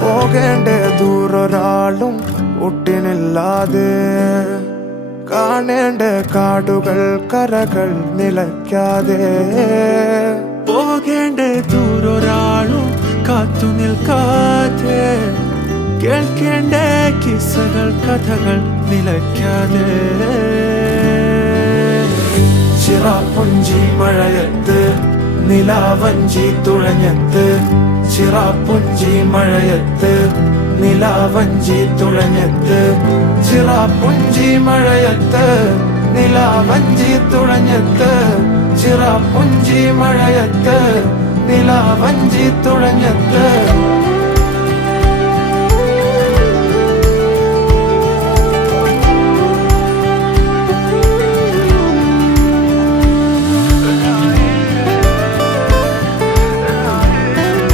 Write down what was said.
പോകേണ്ട ദൂരൊരാളും ഒട്ടിനില്ലാതെ, കാണേണ്ട കാടുകൾ കരകൾ നിലയ്ക്കാതെ. പോകേണ്ട ദൂരൊരാളും കാത്തു നിൽക്കാതെ, കേൾക്കേണ്ട കിസ്സകൾ കഥകൾ നിലയ്ക്കാതെ. ചിറാപ്പുഞ്ചി മഴയത്ത് നിലാവഞ്ചി തുഴഞ്ഞത്ത്, ചിറാപ്പുഞ്ചി മഴയത്ത് നിലാവഞ്ചി തുഴഞ്ഞത്ത്, ചിറാപ്പുഞ്ചി മഴയത്ത് നിലാവഞ്ചി തുഴഞ്ഞത്ത്, ചിറാപ്പുഞ്ചി മഴയത്ത് നിലാവഞ്ചി തുഴ